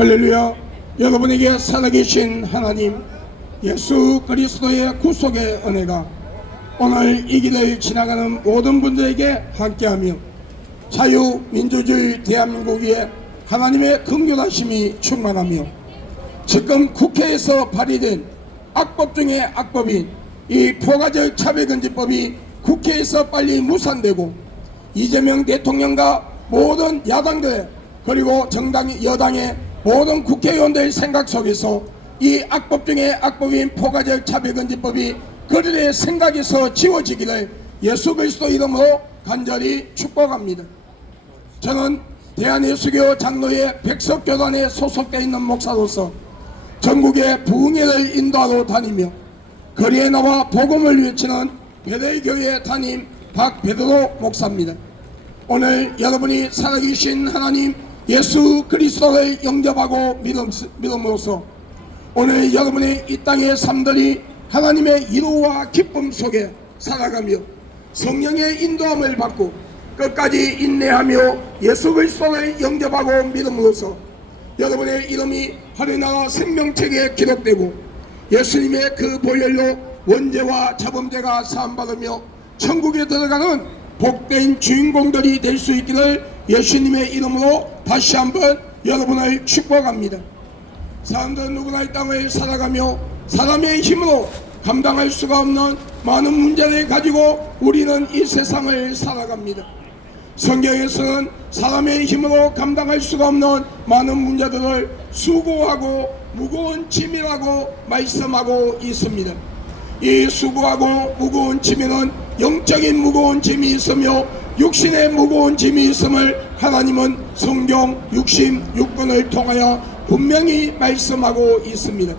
할렐루야. 여러분에게 살아계신 하나님 예수 그리스도의 구속의 은혜가 오늘 이 길을 지나가는 모든 분들에게 함께하며 자유민주주의 대한민국 위에 하나님의 긍휼하심이 충만하며 지금 국회에서 발의된 악법 중에 악법인 이 포괄적 차별금지법이 국회에서 빨리 무산되고 이재명 대통령과 모든 야당들 그리고 여당의 모든 국회의원들 생각 속에서 이 악법 중에 악법인 포괄적 차별금지법이 그들의 생각에서 지워지기를 예수 그리스도 이름으로 간절히 축복합니다. 저는 대한예수교 장로회 백석교단에 소속되어 있는 목사로서 전국의 부흥회를 인도하러 다니며 거리에 나와 복음을 외치는 베레교회 담임 박베드로 목사입니다. 오늘 여러분이 살아계신 하나님 예수 그리스도를 영접하고 믿음으로써 오늘 여러분의 이 땅의 삶들이 하나님의 위로와 기쁨 속에 살아가며 성령의 인도함을 받고 끝까지 인내하며 예수 그리스도를 영접하고 믿음으로써 여러분의 이름이 하늘나라 생명책에 기록되고 예수님의 그 보혈로 원죄와 자범죄가 사함받으며 천국에 들어가는 복된 주인공들이 될 수 있기를 예수님의 이름으로 다시 한번 여러분을 축복합니다. 사람들은 누구나 이 땅을 살아가며 사람의 힘으로 감당할 수가 없는 많은 문제를 가지고 우리는 이 세상을 살아갑니다. 성경에서는 사람의 힘으로 감당할 수가 없는 많은 문제들을 수고하고 무거운 짐이라고 말씀하고 있습니다. 이 수고하고 무거운 짐에는 영적인 무거운 짐이 있으며 육신의 무거운 짐이 있음을 하나님은 성경 66권을 통하여 분명히 말씀하고 있습니다.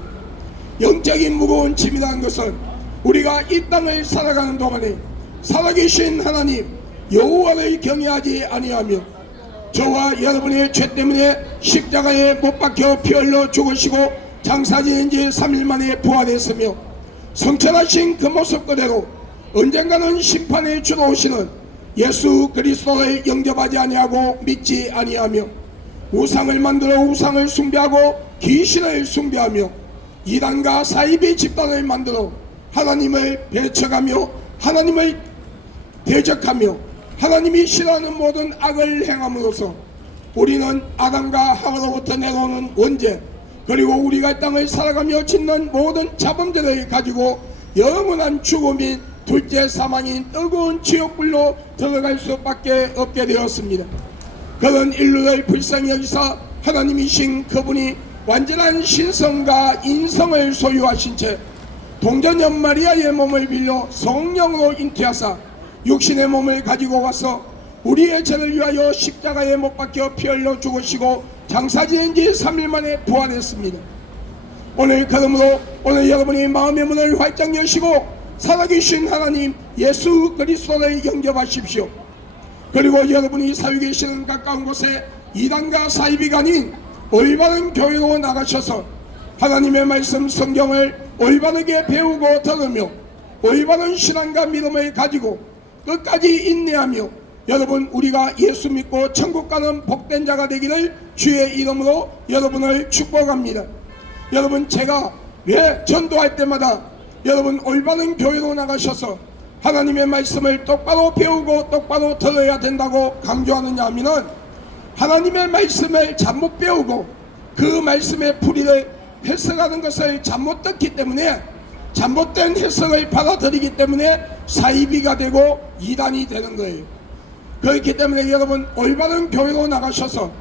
영적인 무거운 짐이라는 것은 우리가 이 땅을 살아가는 동안에 살아계신 하나님 여호와를 경외하지 아니하며 저와 여러분의 죄 때문에 십자가에 못 박혀 피 흘려 죽으시고 장사 지은 지 3일 만에 부활했으며 성천하신 그 모습 그대로 언젠가는 심판에 주러 오시는 예수 그리스도를 영접하지 아니하고 믿지 아니하며 우상을 만들어 우상을 숭배하고 귀신을 숭배하며 이단과 사이비 집단을 만들어 하나님을 배척하며 하나님을 대적하며 하나님이 싫어하는 모든 악을 행함으로써 우리는 아담과 하와로부터 내려오는 원죄 그리고 우리가 땅을 살아가며 짓는 모든 자범죄를 가지고 영원한 죽음인 둘째 사망인 뜨거운 지옥불로 들어갈 수밖에 없게 되었습니다. 그런 인류를 불쌍히 여기사 하나님이신 그분이 완전한 신성과 인성을 소유하신 채 동전녀 마리아의 몸을 빌려 성령으로 잉태하사 육신의 몸을 가지고 와서 우리의 죄를 위하여 십자가에 못 박혀 피 흘려 죽으시고 장사 지은 지 3일 만에 부활했습니다. 오늘 그러므로 오늘 여러분이 마음의 문을 활짝 여시고 살아계신 하나님 예수 그리스도를 영접하십시오. 그리고 여러분이 살고 계시는 가까운 곳에 이단과 사이비가 아닌 올바른 교회로 나가셔서 하나님의 말씀 성경을 올바르게 배우고 들으며 올바른 신앙과 믿음을 가지고 끝까지 인내하며 여러분 우리가 예수 믿고 천국 가는 복된 자가 되기를 주의 이름으로 여러분을 축복합니다. 여러분 제가 왜 전도할 때마다 여러분 올바른 교회로 나가셔서 하나님의 말씀을 똑바로 배우고 똑바로 들어야 된다고 강조하느냐 하면은 하나님의 말씀을 잘못 배우고 그 말씀의 풀이를 해석하는 것을 잘못 듣기 때문에 잘못된 해석을 받아들이기 때문에 사이비가 되고 이단이 되는 거예요. 그렇기 때문에 여러분 올바른 교회로 나가셔서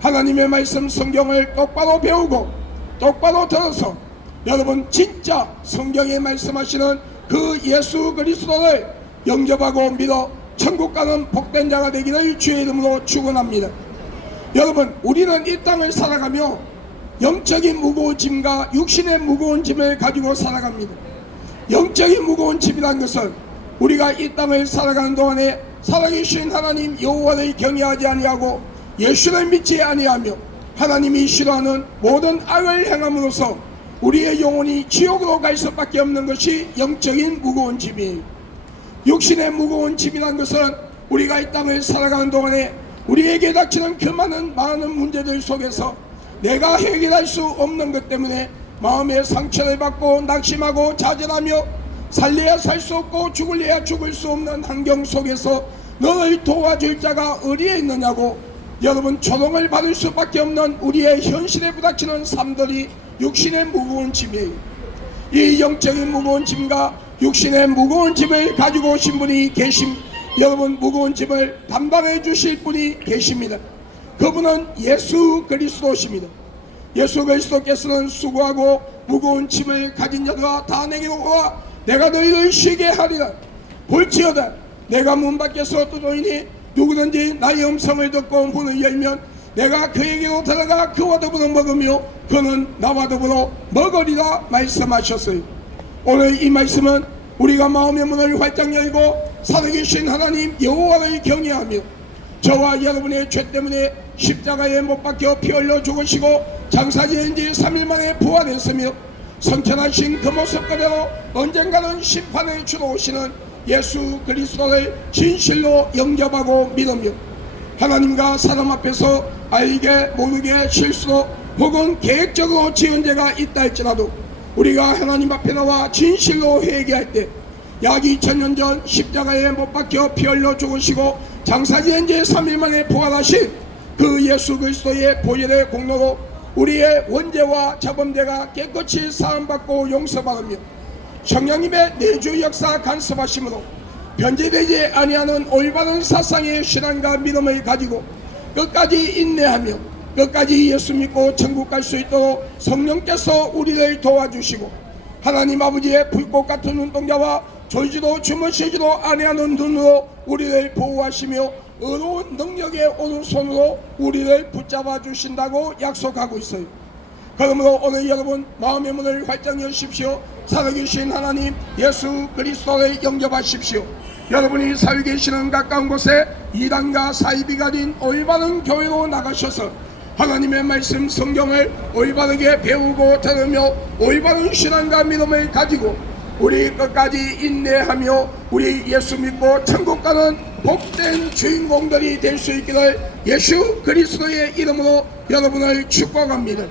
하나님의 말씀 성경을 똑바로 배우고 똑바로 들어서 여러분 진짜 성경에 말씀하시는 그 예수 그리스도를 영접하고 믿어 천국 가는 복된 자가 되기를 주의 이름으로 축원합니다. 여러분 우리는 이 땅을 살아가며 영적인 무거운 짐과 육신의 무거운 짐을 가지고 살아갑니다. 영적인 무거운 짐이라는 것은 우리가 이 땅을 살아가는 동안에 살아계신 하나님 여호와를 경외하지 아니하고 예수를 믿지 아니하며 하나님이 싫어하는 모든 악을 행함으로써 우리의 영혼이 지옥으로 갈 수밖에 없는 것이 영적인 무거운 짐이에요. 육신의 무거운 짐이라는 것은 우리가 이 땅을 살아가는 동안에 우리에게 닥치는 그 많은 문제들 속에서 내가 해결할 수 없는 것 때문에 마음의 상처를 받고 낙심하고 좌절하며 살려야 살 수 없고 죽을래야 죽을 수 없는 환경 속에서 너를 도와줄 자가 어디에 있느냐고 여러분 조롱을 받을 수밖에 없는 우리의 현실에 부닥치는 삶들이 육신의 무거운 짐이에요. 이 영적인 무거운 짐과 육신의 무거운 짐을 가지고 오신 분이 여러분 무거운 짐을 담당해 주실 분이 계십니다. 그분은 예수 그리스도십니다. 예수 그리스도께서는 수고하고 무거운 짐을 가진 자들아 다 내게로 오라 내가 너희를 쉬게 하리라. 볼지어다 내가 문 밖에서 두드리니 누구든지 나의 음성을 듣고 문을 열면 내가 그에게로 들어가 그와 더불어 먹으며 그는 나와 더불어 먹으리라 말씀하셨어요. 오늘 이 말씀은 우리가 마음의 문을 활짝 열고 살아계신 하나님 여호와를 경외하며 저와 여러분의 죄 때문에 십자가에 못 박혀 피 흘려 죽으시고 장사지은 지 3일 만에 부활했으며 성천하신 그 모습 그대로 언젠가는 심판을 주러 오시는 예수 그리스도를 진실로 영접하고 믿으며 하나님과 사람 앞에서 알게 모르게 실수로 혹은 계획적으로 지은 죄가 있다 할지라도 우리가 하나님 앞에 나와 진실로 회개할 때 약 2000년 전 십자가에 못 박혀 피 흘려 죽으시고 장사지은 지 3일 만에 부활하신 그 예수 그리스도의 보혈의 공로로 우리의 원죄와 자범죄가 깨끗이 사함받고 용서받으며 성령님의 내주 역사 간섭하심으로 변제되지 아니하는 올바른 사상의 신앙과 믿음을 가지고 끝까지 인내하며 끝까지 예수 믿고 천국 갈 수 있도록 성령께서 우리를 도와주시고 하나님 아버지의 불꽃 같은 눈동자와 졸지도 주무시지도 아니하는 눈으로 우리를 보호하시며 의로운 능력의 오른손으로 우리를 붙잡아 주신다고 약속하고 있어요. 그러므로 오늘 여러분 마음의 문을 활짝 여십시오. 살아계신 하나님 예수 그리스도를 영접하십시오. 여러분이 살고 계시는 가까운 곳에 이단과 사이비 가진 올바른 교회로 나가셔서 하나님의 말씀 성경을 올바르게 배우고 들으며 올바른 신앙과 믿음을 가지고 우리 끝까지 인내하며 우리 예수 믿고 천국 가는 복된 주인공들이 될 수 있기를 예수 그리스도의 이름으로 여러분을 축복합니다.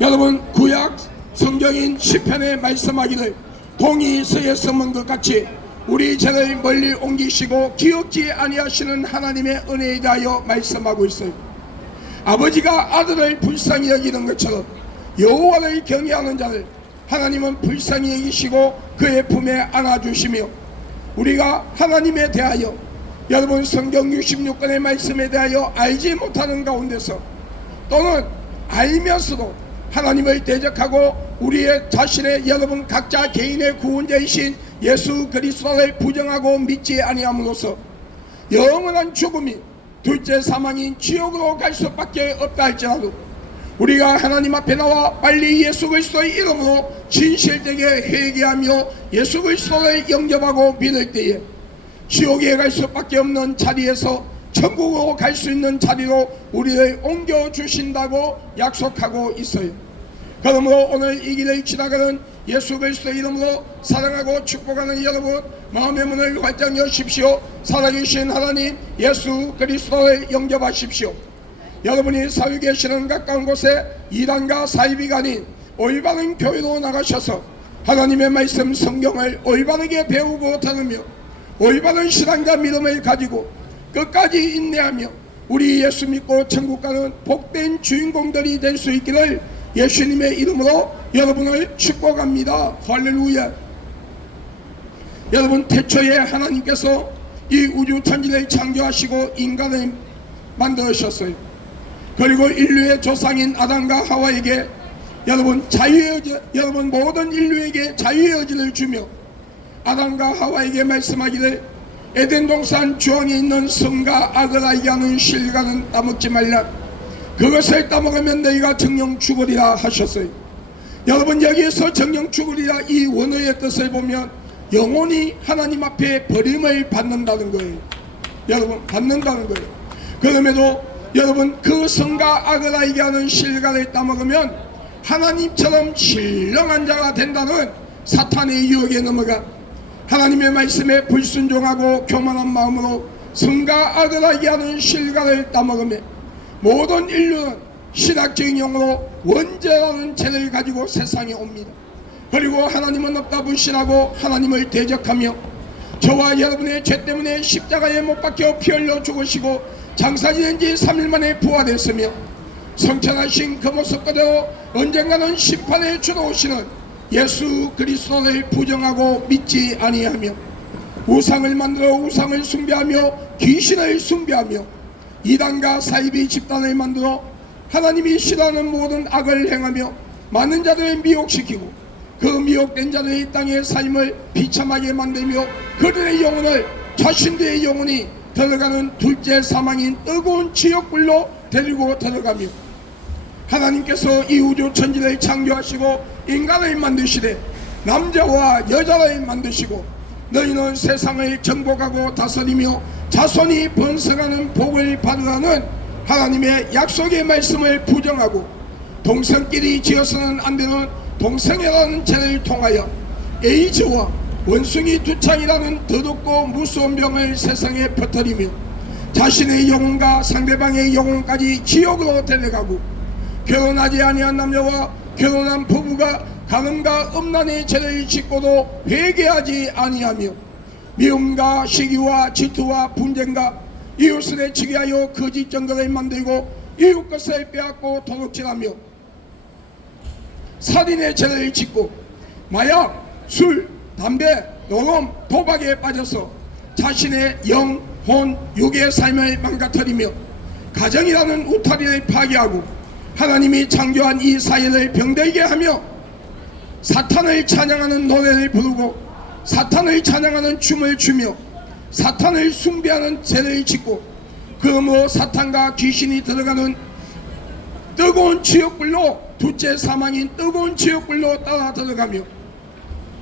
여러분 구약 성경인 시편에 말씀하기를 동이 서에 숨은 것 같이 우리 죄를 멀리 옮기시고 기억지 아니하시는 하나님의 은혜에 대하여 말씀하고 있어요. 아버지가 아들을 불쌍히 여기는 것처럼 여호와를 경외하는 자를 하나님은 불쌍히 여기시고 그의 품에 안아주시며 우리가 하나님에 대하여 여러분 성경 66권의 말씀에 대하여 알지 못하는 가운데서 또는 알면서도 하나님을 대적하고 우리의 자신의 여러분 각자 개인의 구원자이신 예수 그리스도를 부정하고 믿지 아니함으로써 영원한 죽음이 둘째 사망인 지옥으로 갈 수밖에 없다 할지라도 우리가 하나님 앞에 나와 빨리 예수 그리스도의 이름으로 진실되게 회개하며 예수 그리스도를 영접하고 믿을 때에 지옥에 갈 수밖에 없는 자리에서 천국으로 갈 수 있는 자리로 우리를 옮겨주신다고 약속하고 있어요. 그러므로 오늘 이 길을 지나가는 예수 그리스도 이름으로 사랑하고 축복하는 여러분 마음의 문을 활짝 여십시오. 살아계신 하나님 예수 그리스도를 영접하십시오. 여러분이 살고 계시는 가까운 곳에 이단과 사이비가 아닌 올바른 교회로 나가셔서 하나님의 말씀 성경을 올바르게 배우고 들으며 올바른 신앙과 믿음을 가지고 끝까지 인내하며 우리 예수 믿고 천국 가는 복된 주인공들이 될 수 있기를 예수님의 이름으로 여러분을 축복합니다. 할렐루야. 여러분 태초에 하나님께서 이 우주 천지를 창조하시고 인간을 만드셨어요. 그리고 인류의 조상인 아담과 하와에게 여러분 여러분 모든 인류에게 자유의 의지를 주며 아담과 하와에게 말씀하기를 에덴 동산 주황에 있는 성과 악을 알게 하는 실과는 따먹지 말라. 그것을 따먹으면 너희가 정령 죽으리라 하셨어요. 여러분 여기에서 정령 죽으리라 이 원어의 뜻을 보면 영원히 하나님 앞에 버림을 받는다는 거예요. 여러분 받는다는 거예요. 그럼에도 여러분 그 성과 악을 알게 하는 실과를 따먹으면 하나님처럼 신령한 자가 된다는 사탄의 유혹에 넘어가 하나님의 말씀에 불순종하고 교만한 마음으로 성과 악을 알게 하는 실과를 따먹으며 모든 인류는 신학적인 용어로 원죄라는 죄를 가지고 세상에 옵니다. 그리고 하나님은 없다 불신하고 하나님을 대적하며 저와 여러분의 죄 때문에 십자가에 못 박혀 피 흘려 죽으시고 장사 지낸 지 3일 만에 부활했으며 성천하신 그 모습 그대로 언젠가는 심판에 주러 오시는 예수 그리스도를 부정하고 믿지 아니하며 우상을 만들어 우상을 숭배하며 귀신을 숭배하며 이단과 사이비 집단을 만들어 하나님이 싫어하는 모든 악을 행하며 많은 자들을 미혹시키고 그 미혹된 자들의 땅의 삶을 비참하게 만들며 그들의 영혼을 자신들의 영혼이 들어가는 둘째 사망인 뜨거운 지옥불로 데리고 들어가며 하나님께서 이 우주 천지를 창조하시고 인간을 만드시되 남자와 여자를 만드시고 너희는 세상을 정복하고 다스리며 자손이 번성하는 복을 받으라는 하나님의 약속의 말씀을 부정하고 동성끼리 지어서는 안 되는 동성애라는 죄를 통하여 에이즈와 원숭이 두창이라는 더럽고 무서운 병을 세상에 퍼뜨리며 자신의 영혼과 상대방의 영혼까지 지옥으로 데려가고 결혼하지 아니한 남녀와 결혼한 부부가 간음과 음란의 죄를 짓고도 회개하지 아니하며 미움과 시기와 질투와 분쟁과 이웃을 해치게 하여 거짓 증거를 만들고 이웃 것을 빼앗고 도둑질하며 살인의 죄를 짓고 마약, 술, 담배, 노름, 도박에 빠져서 자신의 영, 혼, 육의 삶을 망가뜨리며 가정이라는 울타리를 파괴하고 하나님이 창조한 이 사회를 병들게 하며 사탄을 찬양하는 노래를 부르고 사탄을 찬양하는 춤을 추며 사탄을 숭배하는 죄를 짓고 그러므로 사탄과 귀신이 들어가는 뜨거운 지옥불로 둘째 사망인 뜨거운 지옥불로 따라 들어가며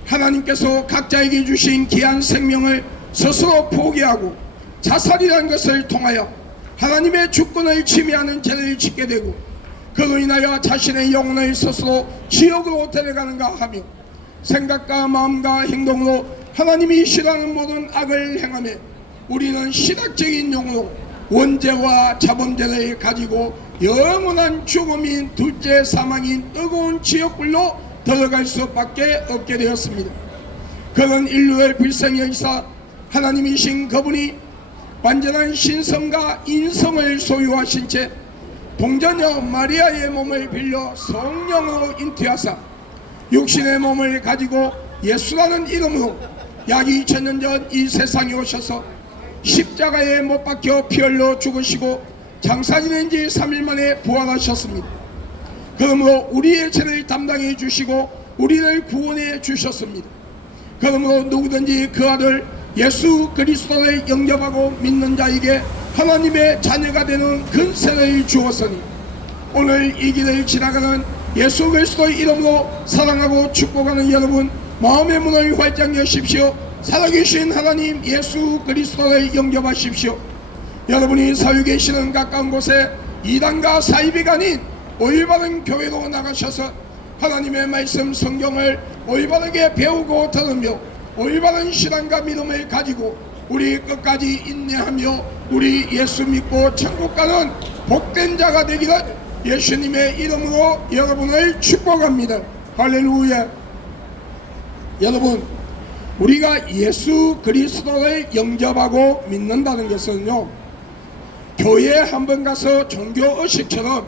하나님께서 각자에게 주신 귀한 생명을 스스로 포기하고 자살이라는 것을 통하여 하나님의 주권을 침해하는 죄를 짓게 되고 그로 인하여 자신의 영혼을 스스로 지옥으로 데려가는가 하며 생각과 마음과 행동으로 하나님이 싫어하는 모든 악을 행하며 우리는 신학적인 용어로 원죄와 자범죄를 가지고 영원한 죽음인 둘째 사망인 뜨거운 지옥불로 들어갈 수밖에 없게 되었습니다. 그런 인류의 불쌍히 여기사 하나님이신 그분이 완전한 신성과 인성을 소유하신 채 동자녀 마리아의 몸을 빌려 성령으로 잉태하사 육신의 몸을 가지고 예수라는 이름으로 약 2000년 전 이 세상에 오셔서 십자가에 못 박혀 피 흘려 죽으시고 장사 지낸 지 3일 만에 부활하셨습니다. 그러므로 우리의 죄를 담당해 주시고 우리를 구원해 주셨습니다. 그러므로 누구든지 그 아들 예수 그리스도를 영접하고 믿는 자에게 하나님의 자녀가 되는 근세를 주었으니 오늘 이 길을 지나가는 예수 그리스도의 이름으로 사랑하고 축복하는 여러분 마음의 문을 활짝 여십시오. 살아계신 하나님 예수 그리스도를 영접하십시오. 여러분이 살고 계시는 가까운 곳에 이단과 사이비가 아닌 올바른 교회로 나가셔서 하나님의 말씀 성경을 올바르게 배우고 들으며 올바른 신앙과 믿음을 가지고 우리 끝까지 인내하며 우리 예수 믿고 천국 가는 복된 자가 되기를 예수님의 이름으로 여러분을 축복합니다. 할렐루야. 여러분 우리가 예수 그리스도를 영접하고 믿는다는 것은요 교회에 한번 가서 종교의식처럼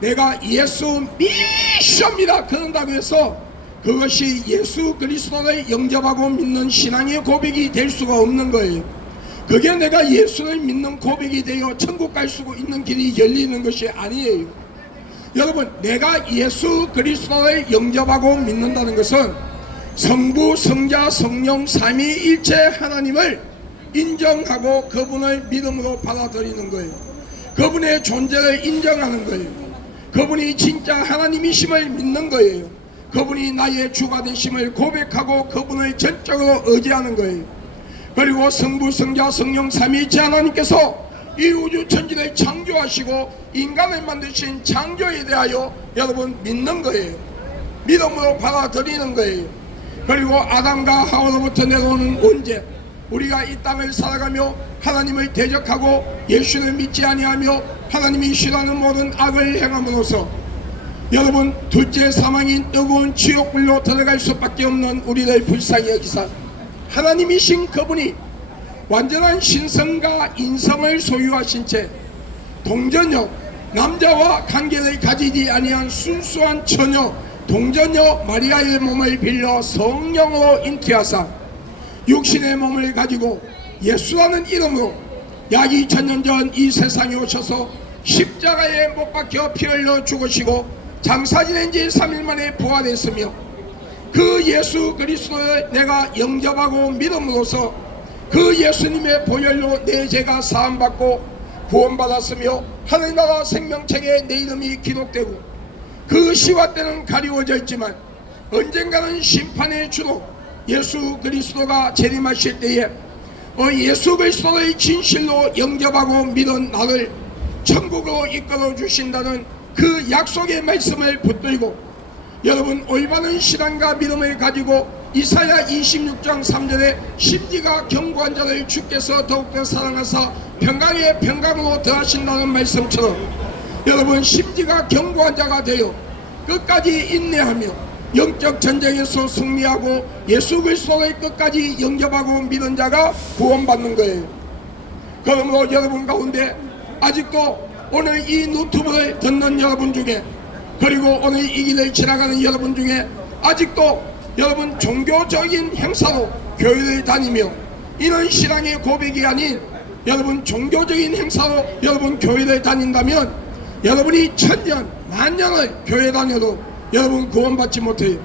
내가 예수 믿습니다 그런다고 해서 그것이 예수 그리스도를 영접하고 믿는 신앙의 고백이 될 수가 없는 거예요. 그게 내가 예수를 믿는 고백이 되어 천국 갈 수 있는 길이 열리는 것이 아니에요. 여러분 내가 예수 그리스도를 영접하고 믿는다는 것은 성부 성자 성령 삼위일체 하나님을 인정하고 그분을 믿음으로 받아들이는 거예요. 그분의 존재를 인정하는 거예요. 그분이 진짜 하나님이심을 믿는 거예요. 그분이 나의 주가 되심을 고백하고 그분을 전적으로 의지하는 거예요. 그리고 성부 성자 성령 삼위일체 하나님께서 이 우주 천지를 창조하시고 인간을 만드신 창조에 대하여 여러분 믿는 거예요. 믿음으로 받아들이는 거예요. 그리고 아담과 하와로부터 내려오는 원죄 우리가 이 땅을 살아가며 하나님을 대적하고 예수를 믿지 아니하며 하나님이 싫어하는 모든 악을 행함으로써 여러분 둘째 사망인 뜨거운 지옥불로 들어갈 수밖에 없는 우리를 불쌍히 여기사 하나님이신 그분이 완전한 신성과 인성을 소유하신 채 동전녀 남자와 관계를 가지지 아니한 순수한 처녀 동전녀 마리아의 몸을 빌려 성령으로 잉태하사 육신의 몸을 가지고 예수라는 이름으로 약 2000년 전 이 세상에 오셔서 십자가에 못 박혀 피 흘려 죽으시고 장사 지낸 지 3일 만에 부활했으며 그 예수 그리스도를 내가 영접하고 믿음으로써 그 예수님의 보혈로 내 죄가 사함받고 구원받았으며 하늘나라 생명책에 내 이름이 기록되고 그 시와 때는 가리워져 있지만 언젠가는 심판의 주로 예수 그리스도가 재림하실 때에 예수 그리스도의 진실로 영접하고 믿은 나를 천국으로 이끌어 주신다는 그 약속의 말씀을 붙들고 여러분 올바른 신앙과 믿음을 가지고 이사야 26장 3절에 심지가 견고한 자를 주께서 더욱더 사랑하사 평강에 평강으로 더하신다는 말씀처럼 여러분 심지가 견고한 자가 되어 끝까지 인내하며 영적 전쟁에서 승리하고 예수 그리스도를 끝까지 영접하고 믿은 자가 구원받는 거예요. 그러므로 여러분 가운데 아직도 오늘 이 유튜브를 듣는 여러분 중에 그리고 오늘 이 길을 지나가는 여러분 중에 아직도 여러분 종교적인 행사로 교회를 다니며 이런 신앙의 고백이 아닌 여러분 종교적인 행사로 여러분 교회를 다닌다면 여러분이 천년 만년을 교회 다녀도 여러분 구원받지 못해요.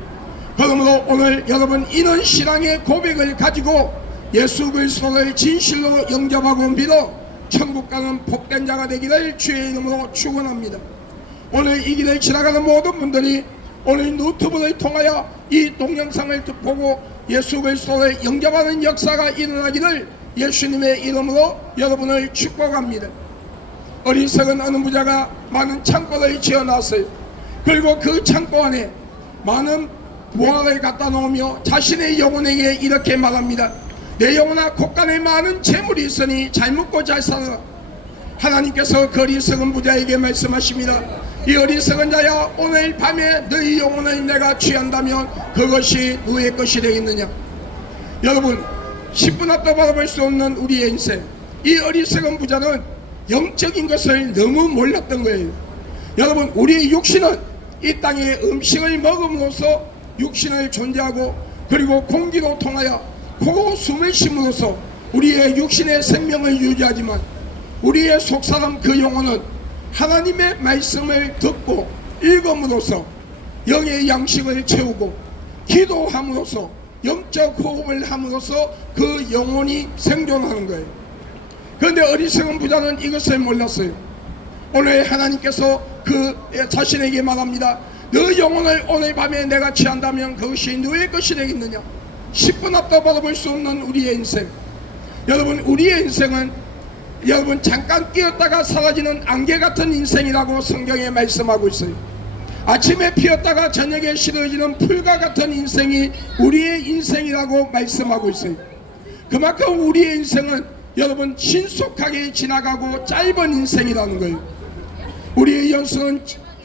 그러므로 오늘 여러분 이런 신앙의 고백을 가지고 예수 그리스도를 진실로 영접하고 믿어 천국 가는 복된 자가 되기를 주의 이름으로 축원합니다. 오늘 이 길을 지나가는 모든 분들이 오늘 유튜브를 통하여 이 동영상을 보고 예수 그리스도를 영접하는 역사가 일어나기를 예수님의 이름으로 여러분을 축복합니다. 어리석은 어느 부자가 많은 창고를 지어놨어요. 그리고 그 창고 안에 많은 무화를 갖다 놓으며 자신의 영혼에게 이렇게 말합니다. 내 영혼아 곳간에 많은 재물이 있으니 잘 먹고 잘 살아라. 하나님께서 그 어리석은 부자에게 말씀하십니다. 이 어리석은 자야 오늘 밤에 너희 영혼을 내가 취한다면 그것이 누구의 것이 되겠느냐. 여러분 10분 앞도 바라볼 수 없는 우리의 인생 이 어리석은 부자는 영적인 것을 너무 몰랐던 거예요. 여러분 우리의 육신은 이 땅에 음식을 먹음으로써 육신을 존재하고 그리고 공기로 통하여 코로 숨을 쉼으로써 우리의 육신의 생명을 유지하지만 우리의 속사람 그 영혼은 하나님의 말씀을 듣고 읽음으로써 영의 양식을 채우고 기도함으로써 영적 호흡을 함으로써 그 영혼이 생존하는 거예요. 그런데 어리석은 부자는 이것을 몰랐어요. 오늘 하나님께서 그 자신에게 말합니다. 너 영혼을 오늘 밤에 내가 취한다면 그것이 누구의 것이 되겠느냐. 10분 앞도 바라볼 수 없는 우리의 인생. 여러분 우리의 인생은 여러분 잠깐 끼었다가 사라지는 안개 같은 인생이라고 성경에 말씀하고 있어요. 아침에 피었다가 저녁에 시들어지는 풀과 같은 인생이 우리의 인생이라고 말씀하고 있어요. 그만큼 우리의 인생은 여러분 신속하게 지나가고 짧은 인생이라는 거예요. 우리의 연수는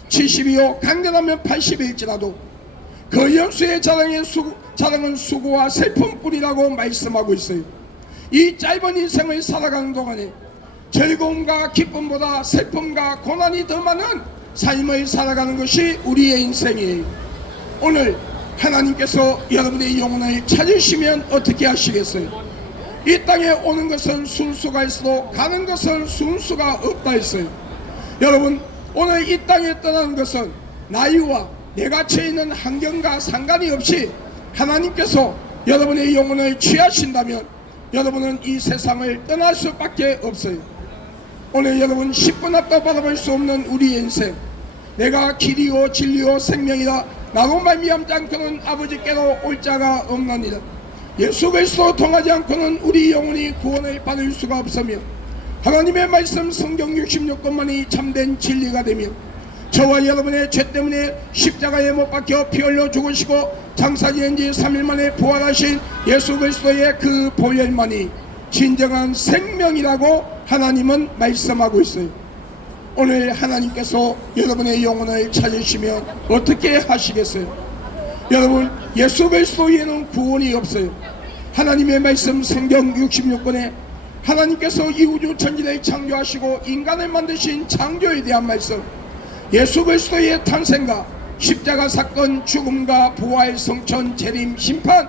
70이요 강건하면 80일지라도 그 연수의 자랑은 수고와 슬픔뿐이라고 말씀하고 있어요. 이 짧은 인생을 살아가는 동안에 즐거움과 기쁨보다 슬픔과 고난이 더 많은 삶을 살아가는 것이 우리의 인생이에요. 오늘 하나님께서 여러분의 영혼을 찾으시면 어떻게 하시겠어요? 이 땅에 오는 것은 순수가 있어도 가는 것은 순수가 없다 했어요. 여러분 오늘 이 땅에 떠나는 것은 나이와 내가 처해 있는 환경과 상관이 없이 하나님께서 여러분의 영혼을 취하신다면 여러분은 이 세상을 떠날 수밖에 없어요. 오늘 여러분 10분 앞도 바라볼 수 없는 우리의 인생 내가 길이요 진리요 생명이라 나로 말미암지 않고는 아버지께로 올 자가 없나니라. 예수 그리스도 통하지 않고는 우리 영혼이 구원을 받을 수가 없으며 하나님의 말씀 성경 66권만이 참된 진리가 되며 저와 여러분의 죄 때문에 십자가에 못 박혀 피 흘려 죽으시고 장사 지낸 지 3일 만에 부활하신 예수 그리스도의 그 보혈만이 진정한 생명이라고 하나님은 말씀하고 있어요. 오늘 하나님께서 여러분의 영혼을 찾으시면 어떻게 하시겠어요? 여러분, 예수 그리스도에는 구원이 없어요. 하나님의 말씀 성경 66권에 하나님께서 이 우주 천지를 창조하시고 인간을 만드신 창조에 대한 말씀, 예수 그리스도의 탄생과 십자가 사건, 죽음과 부활, 성천, 재림, 심판,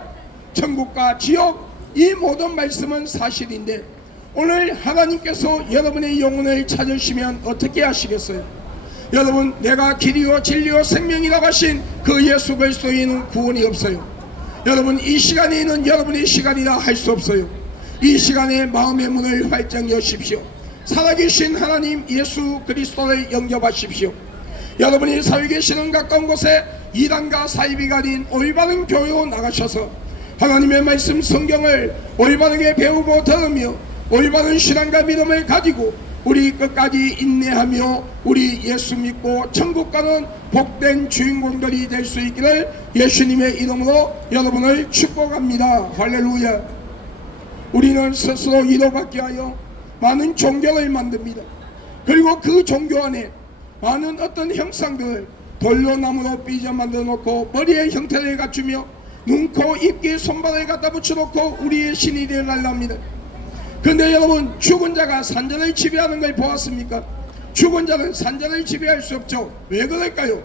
천국과 지옥, 이 모든 말씀은 사실인데 오늘 하나님께서 여러분의 영혼을 찾으시면 어떻게 하시겠어요? 여러분, 내가 길이요 진리요 생명이라고 하신 그 예수 그리스도에는 구원이 없어요. 여러분, 이 시간에는 여러분의 시간이라 할 수 없어요. 이 시간에 마음의 문을 활짝 여십시오. 살아계신 하나님 예수 그리스도를 영접하십시오. 여러분이 살고 계시는 가까운 곳에 이단과 사이비 가린 올바른 교회로 나가셔서 하나님의 말씀 성경을 올바르게 배우고 들으며 올바른 신앙과 믿음을 가지고 우리 끝까지 인내하며 우리 예수 믿고 천국 가는 복된 주인공들이 될 수 있기를 예수님의 이름으로 여러분을 축복합니다. 할렐루야. 우리는 스스로 위로받게 하여 많은 종교를 만듭니다. 그리고 그 종교 안에 많은 어떤 형상들을 돌로 나무로 삐져 만들어 놓고 머리에 형태를 갖추며 눈, 코, 입, 귀, 손발을 갖다 붙여놓고 우리의 신이 되어달라 합니다. 그런데 여러분, 죽은 자가 산전을 지배하는 걸 보았습니까? 죽은 자는 산전을 지배할 수 없죠. 왜 그럴까요?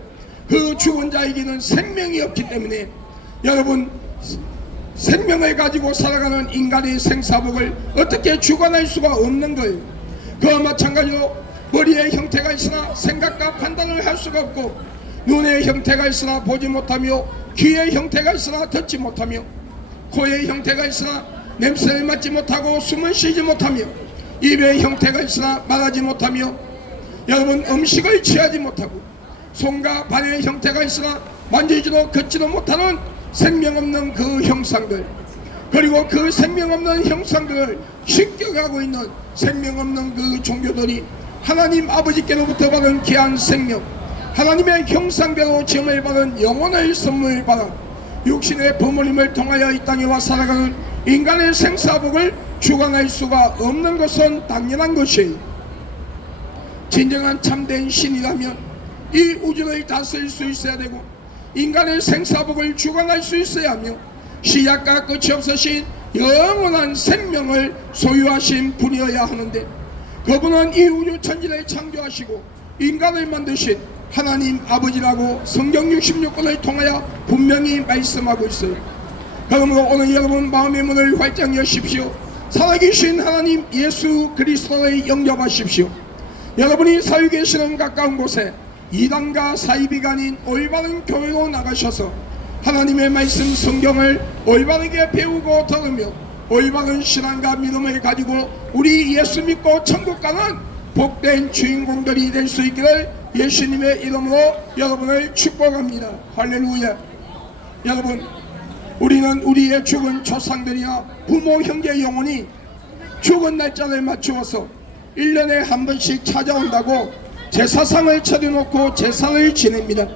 그 죽은 자에게는 생명이 없기 때문에 여러분, 생명을 가지고 살아가는 인간의 생사복을 어떻게 주관할 수가 없는 거예요. 그와 마찬가지로 머리의 형태가 있으나 생각과 판단을 할 수가 없고, 눈의 형태가 있으나 보지 못하며, 귀의 형태가 있으나 듣지 못하며, 코의 형태가 있으나 냄새를 맡지 못하고 숨을 쉬지 못하며, 입의 형태가 있으나 말하지 못하며, 여러분, 음식을 취하지 못하고, 손과 발의 형태가 있으나 만지지도 걷지도 못하는 생명 없는 그 형상들, 그리고 그 생명 없는 형상들을 습격하고 있는 생명 없는 그 종교들이 하나님 아버지께로부터 받은 귀한 생명, 하나님의 형상대로 지음을 받은 영혼의 선물을 받아 육신의 부모님을 통하여 이 땅에 와 살아가는 인간의 생사복을 주관할 수가 없는 것은 당연한 것이에요. 진정한 참된 신이라면 이 우주를 다스릴 수 있어야 되고 인간의 생사복을 주관할 수 있어야 하며 시작과 끝이 없으신 영원한 생명을 소유하신 분이어야 하는데, 그분은 이 우주 천지를 창조하시고 인간을 만드신 하나님 아버지라고 성경 66권을 통하여 분명히 말씀하고 있어요. 그러므로 오늘 여러분 마음의 문을 활짝 여십시오. 살아계신 하나님 예수 그리스도를 영접하십시오. 여러분이 살고 계시는 가까운 곳에 이단과 사이비가 아닌 올바른 교회로 나가셔서 하나님의 말씀 성경을 올바르게 배우고 들으며 올바른 신앙과 믿음을 가지고 우리 예수 믿고 천국 가는 복된 주인공들이 될 수 있기를 예수님의 이름으로 여러분을 축복합니다. 할렐루야. 여러분, 우리는 우리의 죽은 조상들이나 부모 형제 영혼이 죽은 날짜를 맞추어서 1년에 한 번씩 찾아온다고 제사상을 차려놓고 제사를 지냅니다.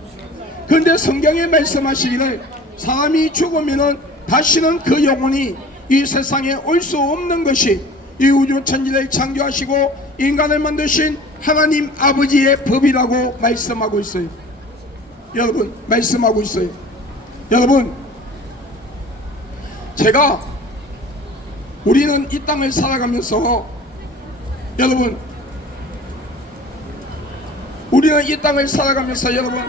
그런데 성경에 말씀하시기를 사람이 죽으면 다시는 그 영혼이 이 세상에 올 수 없는 것이 이 우주 천지를 창조하시고 인간을 만드신 하나님 아버지의 법이라고 말씀하고 있어요. 여러분, 말씀하고 있어요. 여러분, 제가 우리는 이 땅을 살아가면서 여러분, 우리는 이 땅을 살아가면서 여러분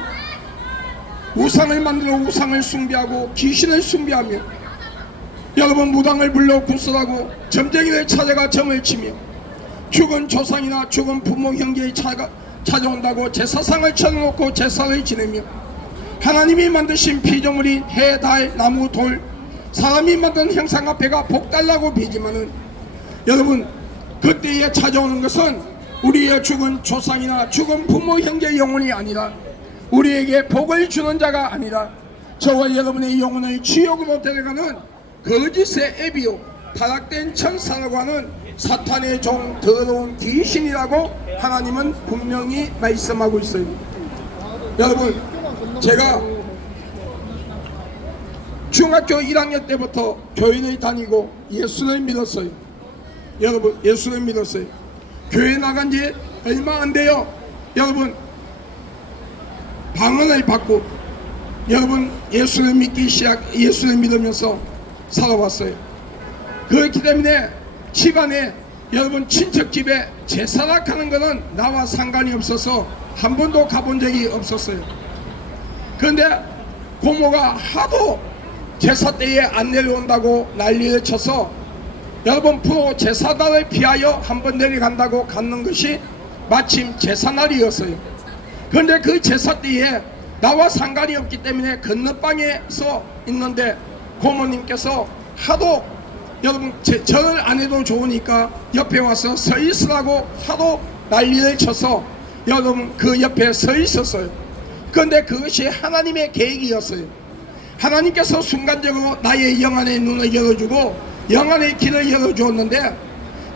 우상을 만들어 우상을 숭배하고 귀신을 숭배하며 여러분 무당을 불러 구슬하고 점쟁이를 찾아가 점을 치며 죽은 조상이나 죽은 부모 형제의 찾아온다고 제사상을 차려놓고 제사를 지내며 하나님이 만드신 피조물인 해, 달, 나무, 돌, 사람이 만든 형상 앞에가 복달라고 비지만은 여러분 그때에 찾아오는 것은 우리의 죽은 조상이나 죽은 부모 형제 영혼이 아니라 우리에게 복을 주는 자가 아니라 저와 여러분의 영혼을 지옥으로 데려가는 거짓의 애비요 타락된 천사라고 하는 사탄의 종 더러운 귀신이라고 하나님은 분명히 말씀하고 있어요. 여러분, 제가 중학교 1학년 때부터 교회를 다니고 예수를 믿었어요. 여러분, 예수를 믿었어요. 교회 나간 지 얼마 안 돼요. 여러분 방언을 받고 여러분 예수를 예수를 믿으면서 살아왔어요. 그렇기 때문에 집안에 여러분 친척집에 제사락하는 것은 나와 상관이 없어서 한 번도 가본 적이 없었어요. 그런데 고모가 하도 제사 때에 안 내려온다고 난리를 쳐서 여러분 프로 제사단을 피하여 한번 내려간다고 갔는 것이 마침 제사날이었어요. 그런데 그 제사 때에 나와 상관이 없기 때문에 건너방에서 있는데 고모님께서 하도 여러분 절을 안 해도 좋으니까 옆에 와서 서 있으라고 하도 난리를 쳐서 여러분 그 옆에 서 있었어요. 그런데 그것이 하나님의 계획이었어요. 하나님께서 순간적으로 나의 영안의 눈을 열어주고 영안의 길을 열어주었는데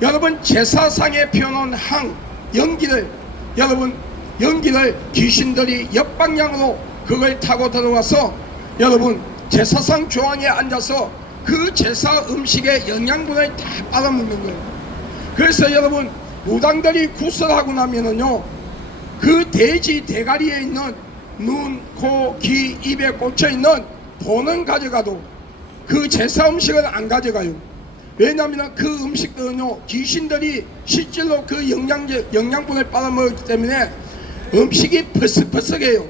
여러분 제사상에 펴놓은 연기를 여러분 연기를 귀신들이 옆방향으로 그걸 타고 들어와서 여러분 제사상 조항에 앉아서 그 제사 음식의 영양분을 다 빨아먹는 거예요. 그래서 여러분 무당들이 구슬하고 나면은요 그 돼지 대가리에 있는 눈, 코, 귀, 입에 꽂혀 있는 돈은 가져가도 그 제사 음식은 안 가져가요. 왜냐하면 그 음식들은요 귀신들이 실제로 그 영양분을 빨아먹기 때문에 음식이 퍼석퍼석해요.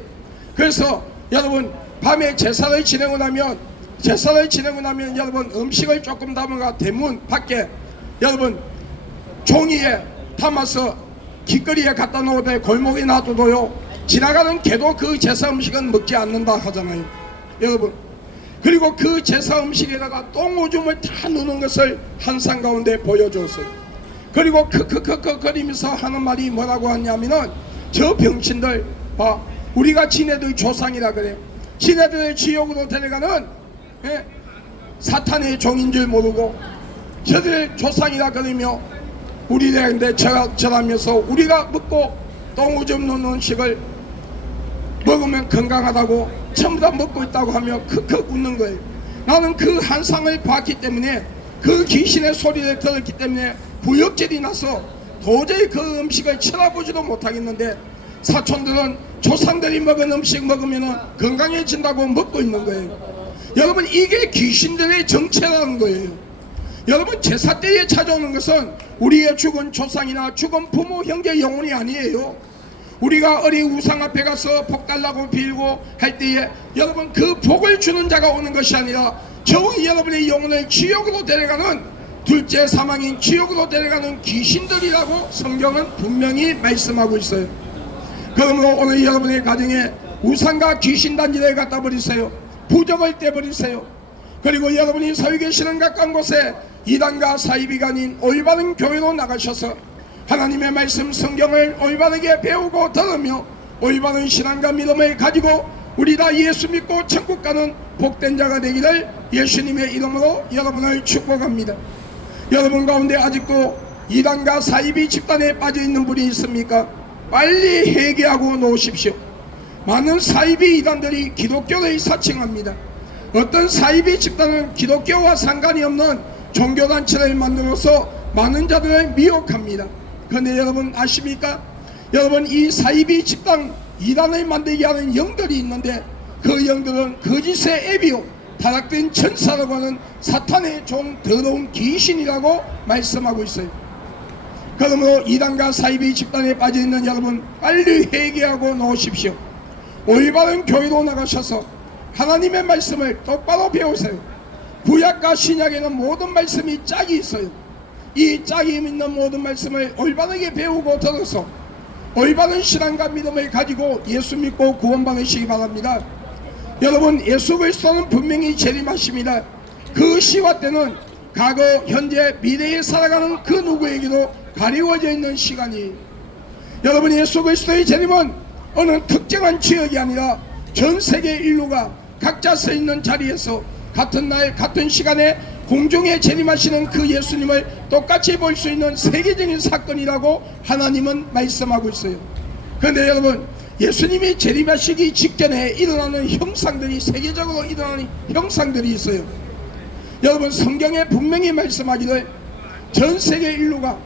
그래서 여러분 밤에 제사를 지내고 나면 여러분 음식을 조금 담아가 대문 밖에 여러분 종이에 담아서 길거리에 갖다 놓으되 골목에 놔둬도요 지나가는 개도 그 제사 음식은 먹지 않는다 하잖아요. 여러분 그리고 그 제사 음식에다가 똥오줌을 다 넣는 것을 한상 가운데 보여줬어요. 그리고 크크크크 거리면서 하는 말이 뭐라고 하냐면은 저 병신들 봐 우리가 지네들 조상이라 그래. 지네들을 지옥으로 데려가는 사탄의 종인 줄 모르고 저들의 조상이라 그러며 우리들한테 절하면서 우리가 먹고 똥오줌 넣는 음식을 먹으면 건강하다고 전부 다 먹고 있다고 하며 크크 웃는 거예요. 나는 그 한상을 봤기 때문에 그 귀신의 소리를 들었기 때문에 구역질이 나서 도저히 그 음식을 쳐다보지도 못하겠는데 사촌들은 조상들이 먹은 음식 먹으면 건강해진다고 먹고 있는 거예요. 여러분 이게 귀신들의 정체라는 거예요. 여러분 제사 때에 찾아오는 것은 우리의 죽은 조상이나 죽은 부모 형제 영혼이 아니에요. 우리가 어린 우상 앞에 가서 복 달라고 빌고 할 때에 여러분 그 복을 주는 자가 오는 것이 아니라 저희 여러분의 영혼을 지옥으로 데려가는 둘째 사망인 지옥으로 데려가는 귀신들이라고 성경은 분명히 말씀하고 있어요. 그러므로 오늘 여러분의 가정에 우상과 귀신 단지를 갖다 버리세요. 부적을 떼버리세요. 그리고 여러분이 서 계시는 가까운 곳에 이단과 사이비가 아닌 올바른 교회로 나가셔서 하나님의 말씀 성경을 올바르게 배우고 들으며 올바른 신앙과 믿음을 가지고 우리 다 예수 믿고 천국 가는 복된 자가 되기를 예수님의 이름으로 여러분을 축복합니다. 여러분 가운데 아직도 이단과 사이비 집단에 빠져있는 분이 있습니까? 빨리 회개하고 놓으십시오. 많은 사이비 이단들이 기독교를 사칭합니다. 어떤 사이비 집단은 기독교와 상관이 없는 종교단체를 만들어서 많은 자들을 미혹합니다. 그런데 여러분 아십니까? 여러분 이 사이비 집단 이단을 만들게 하는 영들이 있는데 그 영들은 거짓의 애비요 타락된 천사라고 하는 사탄의 종 더러운 귀신이라고 말씀하고 있어요. 그러므로 이단과 사이비 집단에 빠져있는 여러분 빨리 회개하고 놓으십시오. 올바른 교회로 나가셔서 하나님의 말씀을 똑바로 배우세요. 구약과 신약에는 모든 말씀이 짝이 있어요. 이 짝이 있는 모든 말씀을 올바르게 배우고 들어서 올바른 신앙과 믿음을 가지고 예수 믿고 구원받으시기 바랍니다. 여러분 예수 그리스도는 분명히 재림하십니다. 그 시와 때는 과거, 현재, 미래에 살아가는 그 누구에게도 가리워져 있는 시간이에요. 여러분 예수 그리스도의 재림은 어느 특정한 지역이 아니라 전 세계 인류가 각자 서 있는 자리에서 같은 날 같은 시간에 공중에 재림하시는 그 예수님을 똑같이 볼 수 있는 세계적인 사건이라고 하나님은 말씀하고 있어요. 그런데 여러분 예수님이 재림하시기 직전에 일어나는 형상들이 세계적으로 일어나는 형상들이 있어요. 여러분 성경에 분명히 말씀하기를 전 세계 인류가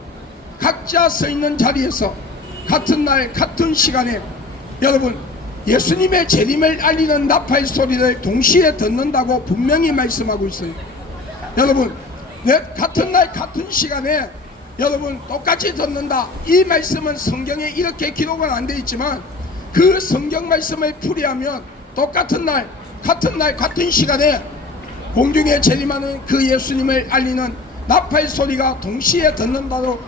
각자 서 있는 자리에서 같은 날 같은 시간에 여러분 예수님의 재림을 알리는 나팔 소리를 동시에 듣는다고 분명히 말씀하고 있어요. 여러분 같은 날 같은 시간에 여러분 똑같이 듣는다, 이 말씀은 성경에 이렇게 기록은 안 되어 있지만 그 성경 말씀을 풀이하면 똑같은 날 같은 시간에 공중에 재림하는 그 예수님을 알리는 나팔 소리가 동시에 듣는다로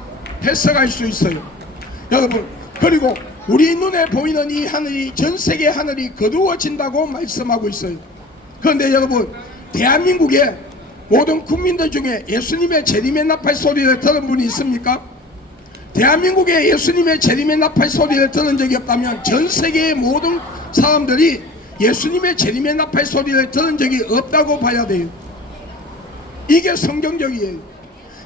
해석할 수 있어요. 여러분 그리고 우리 눈에 보이는 이 하늘이, 전 세계 하늘이 거두어진다고 말씀하고 있어요. 그런데 여러분 대한민국의 모든 국민들 중에 예수님의 재림의 나팔 소리를 들은 분이 있습니까? 대한민국에 예수님의 재림의 나팔 소리를 들은 적이 없다면 전 세계의 모든 사람들이 예수님의 재림의 나팔 소리를 들은 적이 없다고 봐야 돼요. 이게 성경적이에요.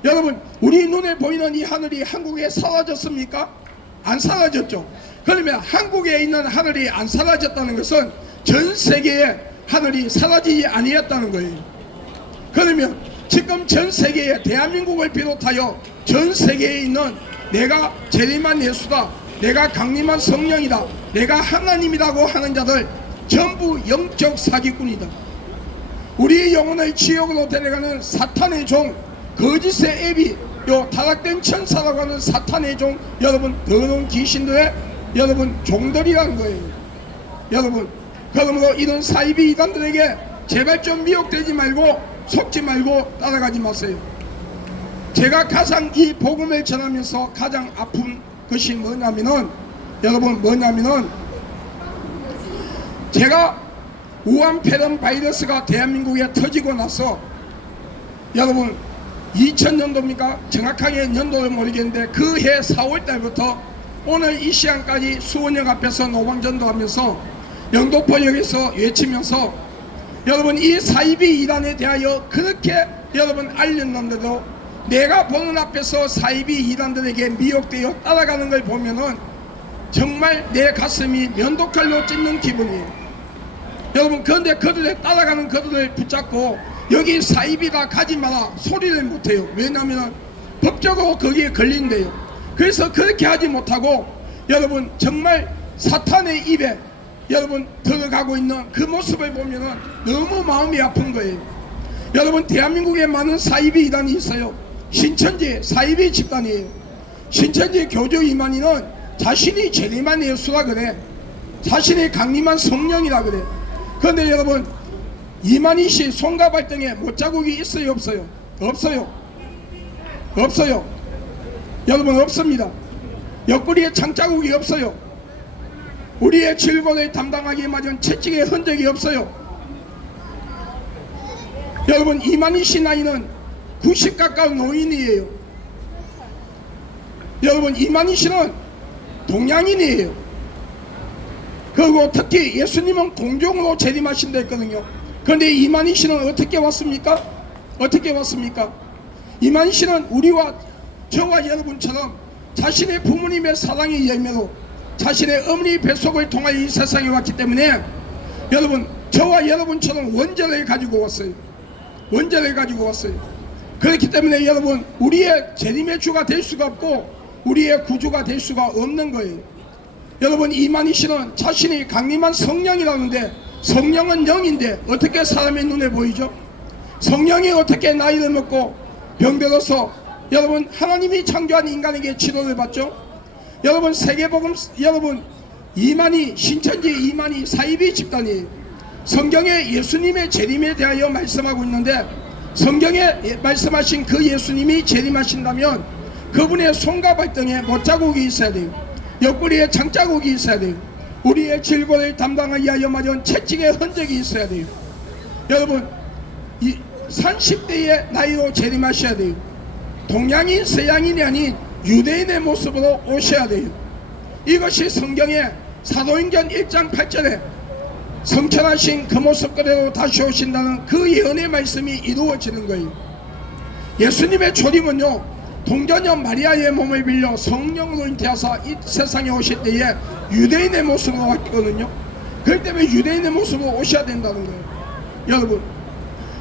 여러분 우리 눈에 보이는 이 하늘이 한국에 사라졌습니까? 안 사라졌죠. 그러면 한국에 있는 하늘이 안 사라졌다는 것은 전 세계의 하늘이 사라지지 아니었다는 거예요. 그러면 지금 전 세계에 대한민국을 비롯하여 전 세계에 있는 내가 재림한 예수다, 내가 강림한 성령이다, 내가 하나님이라고 하는 자들 전부 영적 사기꾼이다. 우리 영혼을 지옥으로 데려가는 사탄의 종, 거짓의 애비, 요 타락된 천사라고 하는 사탄의 종, 여러분 더러운 귀신들의 여러분 종들이라는 거예요. 여러분 그러므로 이런 사이비 이단들에게 제발 좀 미혹되지 말고 속지 말고 따라가지 마세요. 제가 가장 이 복음을 전하면서 가장 아픈 것이 뭐냐면은 여러분 제가 우한폐렴 바이러스가 대한민국에 터지고 나서 여러분 2000년도입니까? 정확하게 연도를 모르겠는데 그 해 4월달부터 오늘 이 시간까지 수원역 앞에서 노방전도하면서 영도포역에서 외치면서 여러분 이 사이비 이단에 대하여 그렇게 여러분 알렸는데도 내가 보는 앞에서 사이비 이단들에게 미혹되어 따라가는 걸 보면은 정말 내 가슴이 면도칼로 찢는 기분이에요. 여러분 그런데 그들에 따라가는 그들을 붙잡고 여기 사이비다 가지 마라 소리를 못해요. 왜냐하면 법적으로 거기에 걸린대요. 그래서 그렇게 하지 못하고 여러분 정말 사탄의 입에 여러분 들어가고 있는 그 모습을 보면은 너무 마음이 아픈 거예요. 여러분 대한민국에 많은 사이비 이단이 있어요. 신천지 사이비 집단이에요. 신천지 교주 이만희는 자신이 재림한 예수라 그래, 자신이 강림한 성령이라 그래. 그런데 여러분 이만희씨 손과 발등에 못자국이 있어요 없어요? 없어요. 여러분 없습니다. 옆구리에 창자국이 없어요. 우리의 질고를 담당하기에 맞은 채찍의 흔적이 없어요. 여러분 이만희씨 나이는 90 가까운 노인이에요. 여러분 이만희씨는 동양인이에요. 그리고 특히 예수님은 공중으로 재림하신다 했거든요. 그런데 이만희씨는 어떻게 왔습니까? 이만희씨는 우리와 저와 여러분처럼 자신의 부모님의 사랑의 열매로 자신의 어머니 뱃속을 통하여 이 세상에 왔기 때문에 여러분 저와 여러분처럼 원죄를 가지고 왔어요. 그렇기 때문에 여러분 우리의 재림의 주가 될 수가 없고 우리의 구주가 될 수가 없는 거예요. 여러분 이만희씨는 자신이 강림한 성령이라는데 성령은 영인데 어떻게 사람의 눈에 보이죠? 성령이 어떻게 나이를 먹고 병들어서 여러분 하나님이 창조한 인간에게 치료를 받죠? 여러분 세계복음 여러분 이만희 신천지 이만희 사이비 집단이에요. 성경에 예수님의 재림에 대하여 말씀하고 있는데 성경에 말씀하신 그 예수님이 재림하신다면 그분의 손과 발등에 못자국이 있어야 돼요. 옆구리에 창자국이 있어야 돼요. 우리의 질고를 담당하기 위하여 맞은 채찍의 흔적이 있어야 돼요. 여러분 30대의 나이로 재림하셔야 돼요. 동양인 서양인이 아닌 유대인의 모습으로 오셔야 돼요. 이것이 성경에 사도행전 1장 8절에 성천하신 그 모습 그대로 다시 오신다는 그 예언의 말씀이 이루어지는 거예요. 예수님의 초림은요 동전녀 마리아의 몸을 빌려 성령으로 잉태하사 이 세상에 오실 때에 유대인의 모습으로 왔거든요. 그렇기 때문에 유대인의 모습으로 오셔야 된다는 거예요.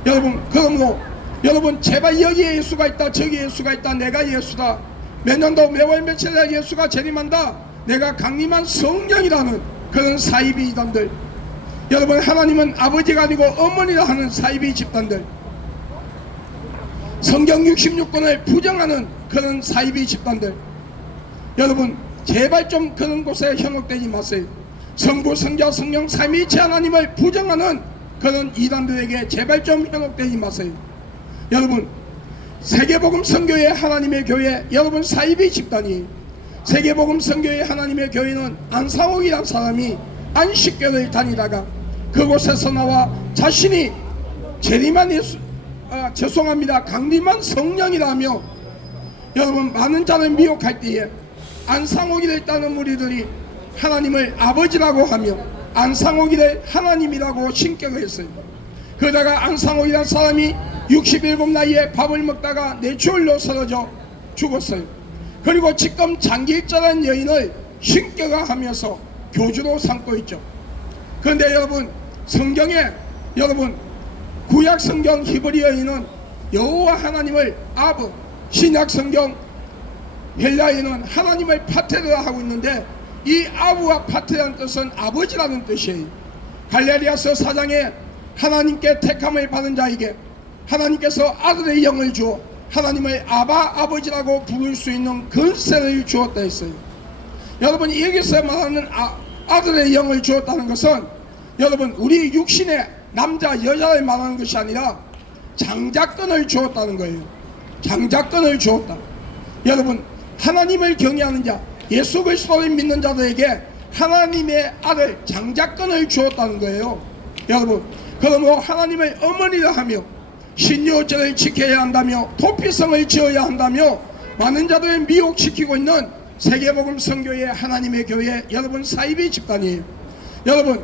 여러분 그러므로 여러분 제발 여기에 예수가 있다 저기에 예수가 있다 내가 예수다 몇 년도 매월 며칠날 예수가 재림한다 내가 강림한 성령이라는 그런 사이비 이단들, 여러분 하나님은 아버지가 아니고 어머니라 하는 사이비 집단들, 성경 66권을 부정하는 그런 사이비 집단들, 여러분 제발 좀 그런 곳에 현혹되지 마세요. 성부 성자 성령 삼위일체 하나님을 부정하는 그런 이단들에게 제발 좀 현혹되지 마세요. 여러분 세계복음 선교회 하나님의 교회, 여러분 사이비 집단이 세계복음 선교회 하나님의 교회는 안상옥이라는 사람이 안식교를 다니다가 그곳에서 나와 자신이 재림한 예수, 죄송합니다, 강림한 성령이라며 여러분 많은 자를 미혹할 때에 안상옥이를 따는 무리들이 하나님을 아버지라고 하며 안상옥이를 하나님이라고 신격을 했어요. 그러다가 안상옥이라는 사람이 67 나이에 밥을 먹다가 뇌출혈로 쓰러져 죽었어요. 그리고 지금 장기익자라는 여인을 신격화하면서 교주로 삼고 있죠. 그런데 여러분 성경에 여러분 구약 성경 히브리어에는 여호와 하나님을 아브, 신약 성경 헬라어에는 하나님을 파테르라 하고 있는데 이 아브와 파테라는 뜻은 아버지라는 뜻이에요. 갈레리아서 4장에 하나님께 택함을 받은 자에게 하나님께서 아들의 영을 주어 하나님을 아바 아버지라고 부를 수 있는 권세를 주었다 했어요. 여러분 여기서 말하는 아들의 영을 주었다는 것은 여러분 우리 육신의 남자 여자를 말하는 것이 아니라 장자권을 주었다는 거예요. 장자권을 주었다. 여러분 하나님을 경외하는 자, 예수 그리스도를 믿는 자들에게 하나님의 아들 장자권을 주었다는 거예요. 여러분 그러므로 하나님을 어머니라 하며 신유어절을 지켜야 한다며 도피성을 지어야 한다며 많은 자들을 미혹시키고 있는 세계복음 선교회 하나님의 교회, 여러분 사이비 집단이에요. 여러분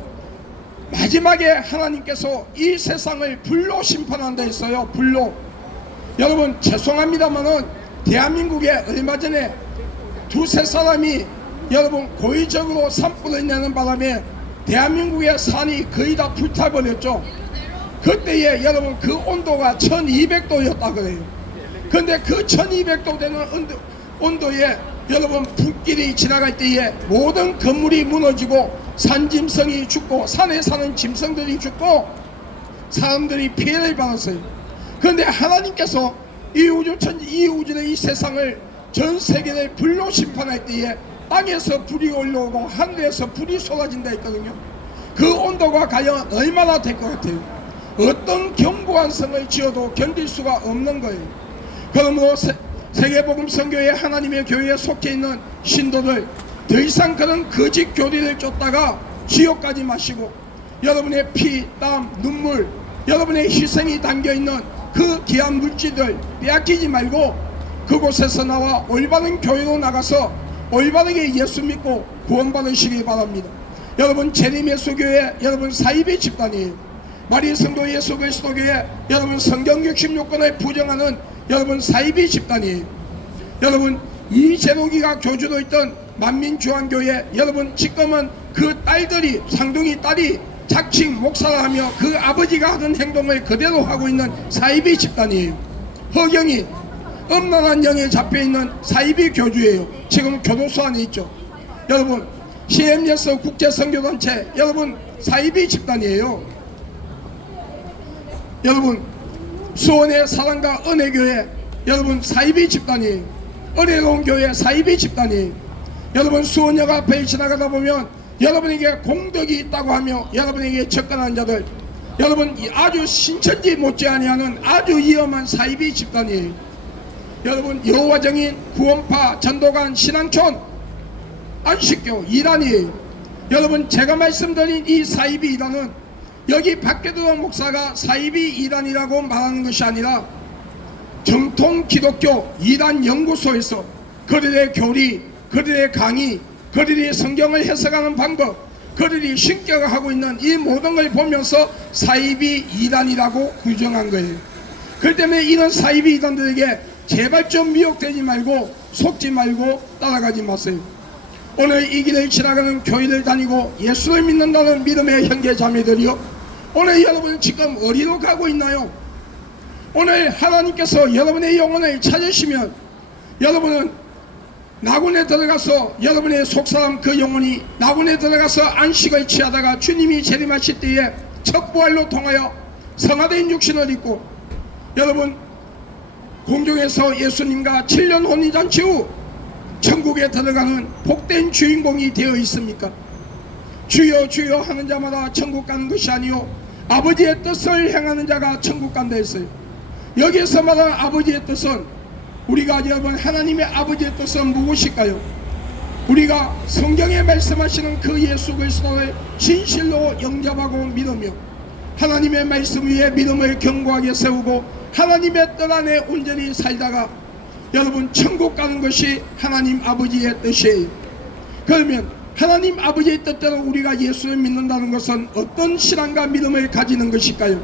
마지막에 하나님께서 이 세상을 불로 심판한다 했어요. 불로. 여러분 죄송합니다만은 대한민국에 얼마 전에 두세 사람이 여러분 고의적으로 산불을 내는 바람에 대한민국의 산이 거의 다 불타버렸죠. 그때에 여러분 그 온도가 1200도였다 그래요. 근데 그 1200도 되는 온도에 여러분 불길이 지나갈 때에 모든 건물이 무너지고 산짐승이 죽고 산에 사는 짐승들이 죽고 사람들이 피해를 받았어요. 그런데 하나님께서 이 우주의 이 세상을 전 세계를 불로 심판할 때에 땅에서 불이 올라오고 하늘에서 불이 쏟아진다 했거든요. 그 온도가 과연 얼마나 될 것 같아요? 어떤 견고한 성을 지어도 견딜 수가 없는 거예요. 그러므로 세계복음 선교회 하나님의 교회에 속해 있는 신도들 더 이상 그런 거짓 교리를 쫓다가 지옥까지 마시고 여러분의 피, 땀, 눈물, 여러분의 희생이 담겨있는 그 귀한 물질들 빼앗기지 말고 그곳에서 나와 올바른 교회로 나가서 올바르게 예수 믿고 구원받으시기 바랍니다. 여러분 재림예수교회 여러분 사이비 집단이에요. 마리 성도 예수 그리스도 교회 여러분 성경 66권을 부정하는 여러분 사이비 집단이에요. 여러분 이재록이가 교주로 있던 만민주한교회 여러분 지금은 그 딸들이 상둥이 딸이 자칭 목사를 하며 그 아버지가 하던 행동을 그대로 하고 있는 사이비 집단이에요. 허경이 음란한 영에 잡혀있는 사이비 교주예요. 지금 교도소 안에 있죠. 여러분 CMS 국제선교단체 여러분 사이비 집단이에요. 여러분 수원의 사랑과 은혜교회 여러분 사이비 집단이에요. 은혜로운 교회 사이비 집단이에요. 여러분 수원역 앞에 지나가다 보면 여러분에게 공덕이 있다고 하며 여러분에게 접근한 자들 여러분 아주 신천지 못지아니하는 아주 위험한 사이비 집단이에요. 여러분 여호와 증인, 구원파, 전도관, 신앙촌, 안식교 이단이에요. 여러분 제가 말씀드린 이 사이비 이단은 여기 박계도 목사가 사이비 이단이라고 말하는 것이 아니라 정통 기독교 이단 연구소에서 그들의 교리, 그들의 강의, 그들이 성경을 해석하는 방법, 그들이 신격화하고 있는 이 모든 걸 보면서 사이비 이단이라고 규정한 거예요. 그렇기 때문에 이런 사이비 이단들에게 제발 좀 미혹되지 말고 속지 말고 따라가지 마세요. 오늘 이 길을 지나가는 교회를 다니고 예수를 믿는다는 믿음의 형제 자매들이요, 오늘 여러분 지금 어디로 가고 있나요? 오늘 하나님께서 여러분의 영혼을 찾으시면 여러분은 낙원에 들어가서 여러분의 속사람 그 영혼이 낙원에 들어가서 안식을 취하다가 주님이 재림하실 때에 첫 부활로 통하여 성화된 육신을 입고 여러분 공중에서 예수님과 7년 혼인잔치 후 천국에 들어가는 복된 주인공이 되어 있습니까? 주여 주여 하는 자마다 천국 가는 것이 아니요 아버지의 뜻을 행하는 자가 천국 간다 했어요. 여기에서 말하는 아버지의 뜻은 우리가 여러분 하나님의 아버지의 뜻은 무엇일까요? 우리가 성경에 말씀하시는 그 예수 그리스도를 진실로 영접하고 믿으며 하나님의 말씀 위에 믿음을 견고하게 세우고 하나님의 뜻 안에 온전히 살다가 여러분 천국 가는 것이 하나님 아버지의 뜻이에요. 그러면 하나님 아버지의 뜻대로 우리가 예수를 믿는다는 것은 어떤 신앙과 믿음을 가지는 것일까요?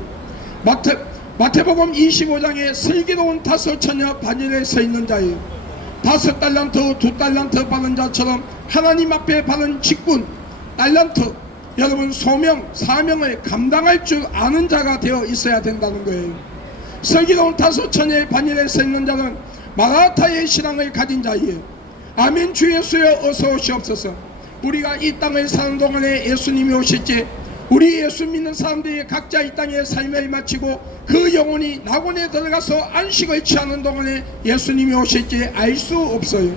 마태복음 25장에 슬기로운 5처녀 반열에 서 있는 자예요. 5달란트 2달란트 받은 자처럼 하나님 앞에 받은 직분 달란트 여러분 소명 사명을 감당할 줄 아는 자가 되어 있어야 된다는 거예요. 슬기로운 5처녀의 반열에 서 있는 자는 마라타의 신앙을 가진 자예요. 아멘. 주 예수여 어서 오시옵소서. 우리가 이 땅을 사는 동안에 예수님이 오실지 우리 예수 믿는 사람들이 각자 이 땅의 삶을 마치고 그 영혼이 낙원에 들어가서 안식을 취하는 동안에 예수님이 오실지 알 수 없어요.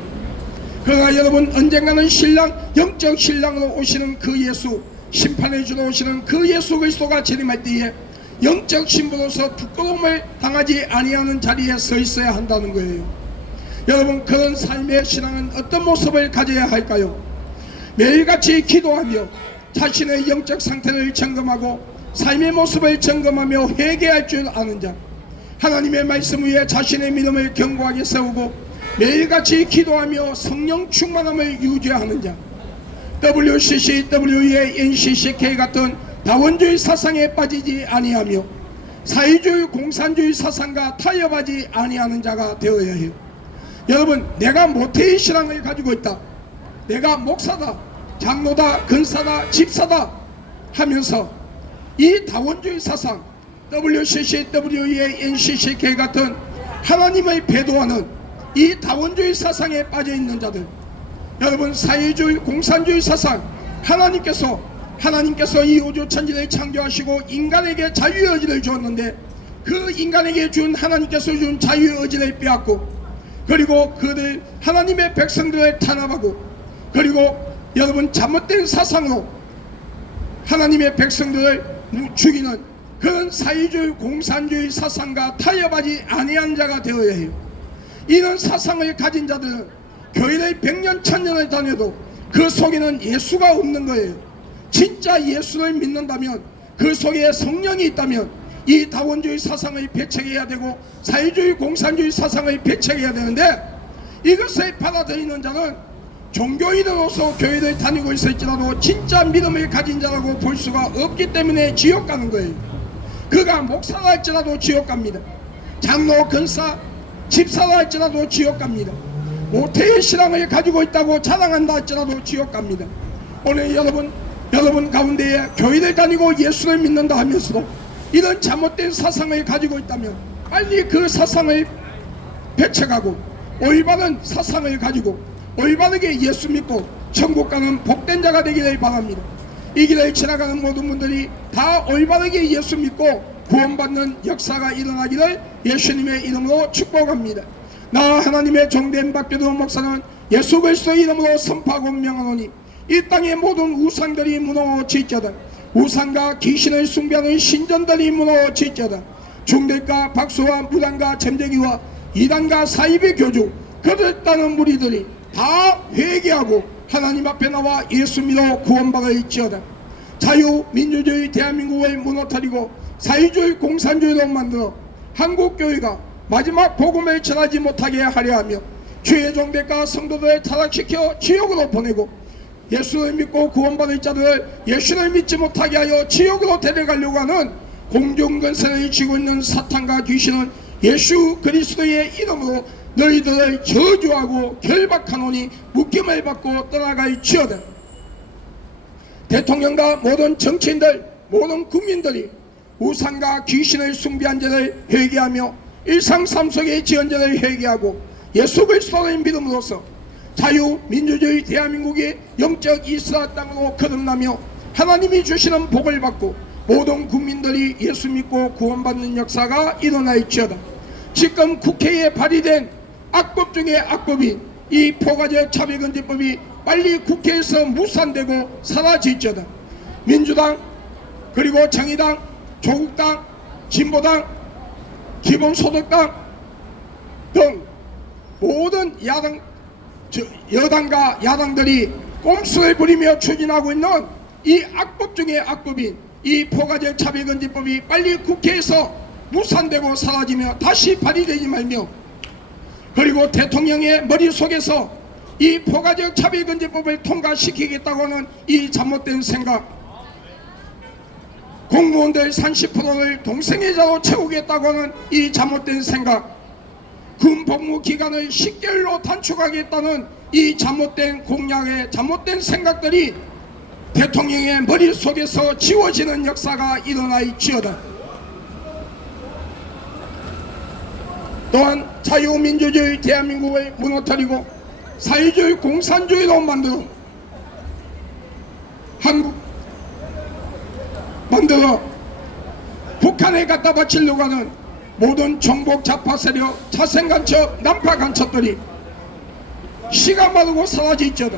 그러나 여러분 언젠가는 신랑 영적 신랑으로 오시는 그 예수 심판해 주러 오시는 그 예수 그리스도가 재림할 때에 영적 신부로서 부끄러움을 당하지 아니하는 자리에 서 있어야 한다는 거예요. 여러분 그런 삶의 신앙은 어떤 모습을 가져야 할까요? 매일같이 기도하며 자신의 영적 상태를 점검하고 삶의 모습을 점검하며 회개할 줄 아는 자, 하나님의 말씀 위에 자신의 믿음을 견고하게 세우고 매일같이 기도하며 성령 충만함을 유지하는 자, WCC, WA, NCCK 같은 다원주의 사상에 빠지지 아니하며 사회주의 공산주의 사상과 타협하지 아니하는 자가 되어야 해요. 여러분 내가 모태의 신앙을 가지고 있다, 내가 목사다, 장로다, 근사다, 집사다 하면서 이 다원주의 사상 WCC, WA, NCCK 같은 하나님을 배도하는 이 다원주의 사상에 빠져있는 자들, 여러분 사회주의 공산주의 사상 하나님께서 이 우주 천지를 창조하시고 인간에게 자유의 의지를 주었는데 그 인간에게 준 하나님께서 준 자유의 의지를 빼앗고 그리고 그들 하나님의 백성들을 탄압하고 그리고 여러분 잘못된 사상으로 하나님의 백성들을 죽이는 그런 사회주의 공산주의 사상과 타협하지 아니한 자가 되어야 해요. 이런 사상을 가진 자들은 교회를 100년 1000년을 다녀도 그 속에는 예수가 없는 거예요. 진짜 예수를 믿는다면 그 속에 성령이 있다면 이 다원주의 사상을 배척해야 되고 사회주의 공산주의 사상을 배척해야 되는데 이것을 받아들이는 자는 종교인으로서 교회를 다니고 있을지라도 진짜 믿음을 가진 자라고 볼 수가 없기 때문에 지옥 가는 거예요. 그가 목사라 할지라도 지옥 갑니다. 장로, 근사, 집사라 할지라도 지옥 갑니다. 모태의 신앙을 가지고 있다고 자랑한다 할지라도 지옥 갑니다. 오늘 여러분 가운데에 교회를 다니고 예수를 믿는다 하면서도 이런 잘못된 사상을 가지고 있다면 빨리 그 사상을 배척하고 올바른 사상을 가지고 올바르게 예수 믿고 천국 가는 복된 자가 되기를 바랍니다. 이 길을 지나가는 모든 분들이 다 올바르게 예수 믿고 구원받는 역사가 일어나기를 예수님의 이름으로 축복합니다. 나 하나님의 종된 박교도 목사는 예수 그리스도의 이름으로 선포하고 명하노니 이 땅의 모든 우상들이 무너질지어다. 우상과 귀신을 숭배하는 신전들이 무너질지어다. 중들과 박수와 무당과 잼재기와 이단과 사이비 교주 그들 따는 무리들이 다 회개하고 하나님 앞에 나와 예수 믿어 구원받을지어다. 자유민주주의 대한민국을 무너뜨리고 사회주의 공산주의로 만들어 한국교회가 마지막 복음을 전하지 못하게 하려 하며 주의 종들과 성도들을 타락시켜 지옥으로 보내고 예수를 믿고 구원받을 자들을 예수를 믿지 못하게 하여 지옥으로 데려가려고 하는 공중근세를 쥐고 있는 사탄과 귀신은 예수 그리스도의 이름으로 너희들을 저주하고 결박하노니 묶임을 받고 떠나갈지어다. 대통령과 모든 정치인들 모든 국민들이 우상과 귀신을 숭배한 죄를 회개하며 일상 삶 속의 지은 죄를 회개하고 예수 그리스도를 믿음으로써 자유민주주의 대한민국이 영적 이스라엘 땅으로 거듭나며 하나님이 주시는 복을 받고 모든 국민들이 예수 믿고 구원받는 역사가 일어나 있지어다. 지금 국회에 발의된 악법 중에 악법인 이 포괄적 차별금지법이 빨리 국회에서 무산되고 사라질지어다. 민주당 그리고 정의당, 조국당, 진보당, 기본소득당 등 모든 여당과 야당들이 꼼수를 부리며 추진하고 있는 이 악법 중에 악법인 이 포괄적 차별금지법이 빨리 국회에서 무산되고 사라지며 다시 발의되지 말며, 그리고 대통령의 머릿속에서 이 포괄적 차별금지법을 통과시키겠다고 하는 이 잘못된 생각, 공무원들 30%를 동생회자로 채우겠다고 하는 이 잘못된 생각, 군복무 기간을 10개월로 단축하겠다는 이 잘못된 공약의 잘못된 생각들이 대통령의 머릿속에서 지워지는 역사가 일어나 있지어다. 또한 자유민주주의 대한민국을 무너뜨리고 사회주의 공산주의로 만들어 북한에 갖다 바치려고 하는 모든 정복 좌파 세력, 자생 간첩, 난파 간첩들이 시간 마르고 사라지지어다.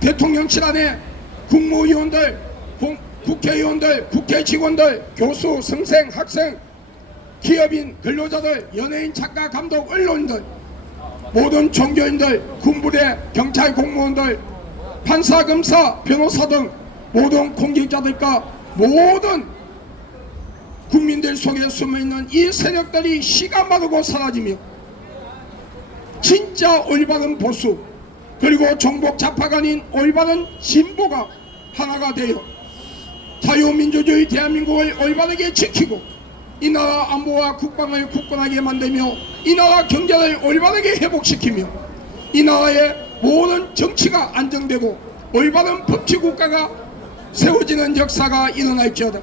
대통령실 안에 국무위원들, 국회의원들, 국회 직원들, 교수, 선생, 학생, 기업인, 근로자들, 연예인, 작가, 감독, 언론인들, 모든 종교인들, 군부대, 경찰 공무원들, 판사, 검사, 변호사 등 모든 공직자들과 모든 국민들 속에 숨어있는 이 세력들이 시가 마르고 사라지며 진짜 올바른 보수 그리고 정복 좌파가 아닌 올바른 진보가 하나가 되어 자유민주주의 대한민국을 올바르게 지키고 이 나라 안보와 국방을 굳건하게 만들며 이 나라 경제를 올바르게 회복시키며 이 나라의 모든 정치가 안정되고 올바른 법치국가가 세워지는 역사가 일어나 있지어다.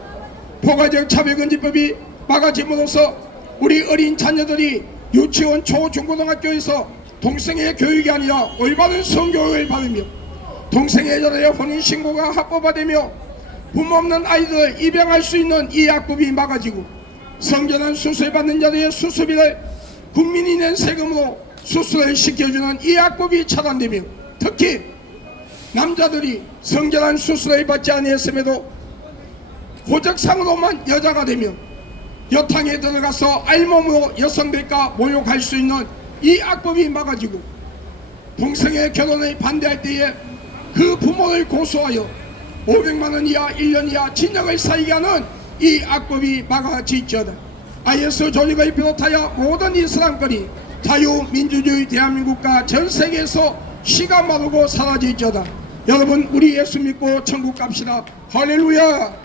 포괄적 차별금지법이 막아짐으로써 우리 어린 자녀들이 유치원, 초, 중고등학교에서 동성애 교육이 아니라 올바른 성교육을 받으며 동성애자들의 혼인신고가 합법화되며 부모 없는 아이들을 입양할 수 있는 이 악법이 막아지고 성전환 수술 받는 자들의 수술비를 국민이 낸 세금으로 수술을 시켜주는 이 악법이 차단되며, 특히 남자들이 성전환 수술을 받지 아니했음에도 호적상으로만 여자가 되며 여탕에 들어가서 알몸으로 여성들과 모욕할 수 있는 이 악법이 막아지고 동성애 결혼을 반대할 때에 그 부모를 고소하여 500만원 이하 1년 이하 징역을 살게 하는 이 악법이 막아지지어다. IS 조직을 비롯하여 모든 이슬람권이 자유민주주의 대한민국과 전 세계에서 시가 마르고 사라지지어다. 여러분, 우리 예수 믿고 천국 갑시다. 할렐루야.